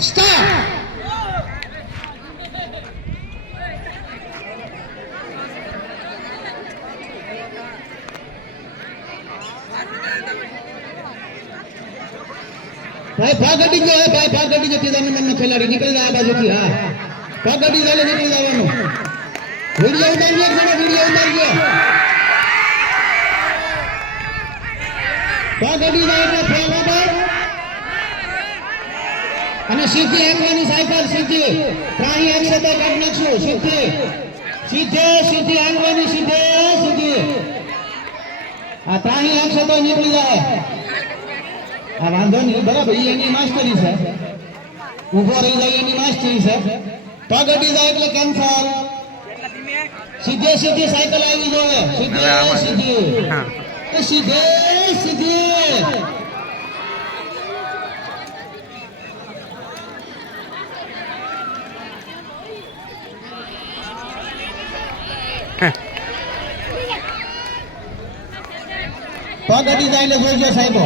start भाई भाग गड्डी जो है भाई भाग गड्डी जो तीसरा नंबर में खिलाड़ी निकल रहा है बाजू की हां भाग गड्डी वाले निकल जावानो वीडियो उतारिए थोड़ा वीडियो उतारिए भाग गड्डी जाए तो फेल हो गए અને સીધી એકવાની સાયકલ સીધી ત્રાહી એકસે તો કાઢ નાખશું સીધી સીધે સીધી આંગવાની સીધે સીધી આ ત્રાહી એકસે તો નીકળી જાય આ વાંધો નહીં બરાબર ઈ એની માસ્ટરી છે ઊભો રહી જાય એની માસ્ટરી છે પગડી જાય એટલે કેન્સર સીધે સીધી સાયકલ આવી જોવે સીધે સીધી સીધે સીધી પગડી જાય એટલે જોઈજો સાહેબો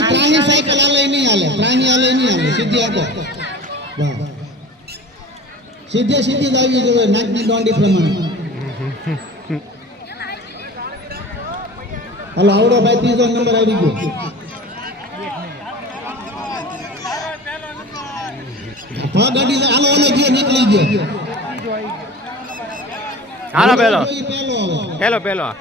ત્રાહી સાયકલ આલે નહીં આલે ત્રાહી આલે નહીં આલે સીધી આતો સીધે સીધી જ આવી જોઈએ નાકની દોંડી પ્રમાણે હાલો આવડો ભાઈ ત્રીજો નંબર આવી ગયો ગાડી હાલો ઓલો ગયો નીકળી ગયો હાલો પેલો પેલો